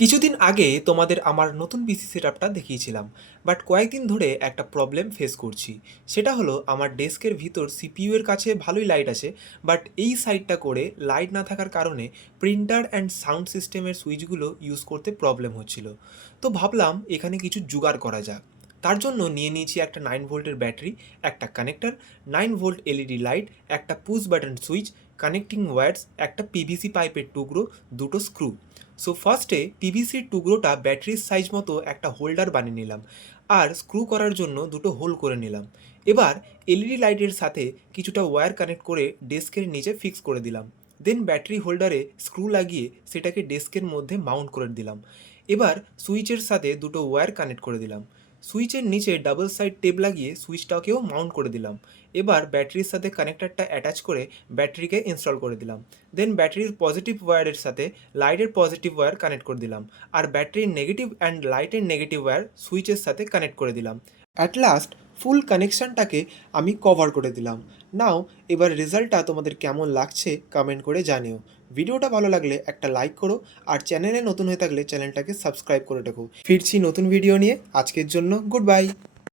কিছুদিন আগে তোমাদের আমার নতুন পিসি সেটআপটা দেখিয়েছিলাম, বাট কয়েকদিন ধরে একটা প্রবলেম ফেস করছি। সেটা হলো আমার ডেস্কের ভিতর সিপিইউ এর কাছে ভালোই লাইট আছে, বাট এই সাইডটা করে লাইট না থাকার কারণে প্রিন্টার অ্যান্ড সাউন্ড সিস্টেমের সুইচগুলো ইউজ করতে প্রবলেম হচ্ছিল। তো ভাবলাম এখানে কিছু জোগাড় করা যাক। তার জন্য নিয়ে নিয়েছি একটা 9 ভোল্টের ব্যাটারি, একটা কানেক্টর, 9 ভোল্ট এলইডি লাইট, একটা push button switch, connecting wires, একটা পিভিসি পাইপের টুকরো, দুটো স্ক্রু। সো ফার্স্টে পিভিসির টুকরোটা ব্যাটারির সাইজ মতো একটা হোল্ডার বানিয়ে নিলাম, আর স্ক্রু করার জন্য দুটো হোল করে নিলাম। এবার এলইডি লাইটের সাথে কিছুটা ওয়্যার কানেক্ট করে ডেস্কের নিচে ফিক্স করে দিলাম। দেন ব্যাটারি হোল্ডারে স্ক্রু লাগিয়ে সেটাকে ডেস্কের মধ্যে মাউন্ট করে দিলাম। এবার সুইচের সাথে দুটো ওয়্যার কানেক্ট করে দিলাম। সুইচের নিচে ডাবল সাইড টেপ লাগিয়ে সুইচটাকেও মাউন্ট করে দিলাম। এবার ব্যাটারির সাথে কানেক্টরটা অ্যাটাচ করে ব্যাটারিকে ইনস্টল করে দিলাম। দেন ব্যাটারির পজিটিভ ওয়্যারের সাথে লাইটের পজিটিভ ওয়্যার কানেক্ট করে দিলাম, আর ব্যাটারির নেগেটিভ অ্যান্ড লাইটের নেগেটিভ ওয়্যার সুইচের সাথে কানেক্ট করে দিলাম। অ্যাট লাস্ট ফুল কানেকশানটাকে আমি কভার করে দিলাম। নাও এবার রেজাল্টটা তোমাদের কেমন লাগছে কমেন্ট করে জানিও। ভিডিওটা ভালো লাগলে একটা লাইক করো, আর চ্যানেলে নতুন হয়ে থাকলে চ্যানেলটাকে সাবস্ক্রাইব করে রাখো। ফিরছি নতুন ভিডিও নিয়ে, আজকের জন্য গুড বাই।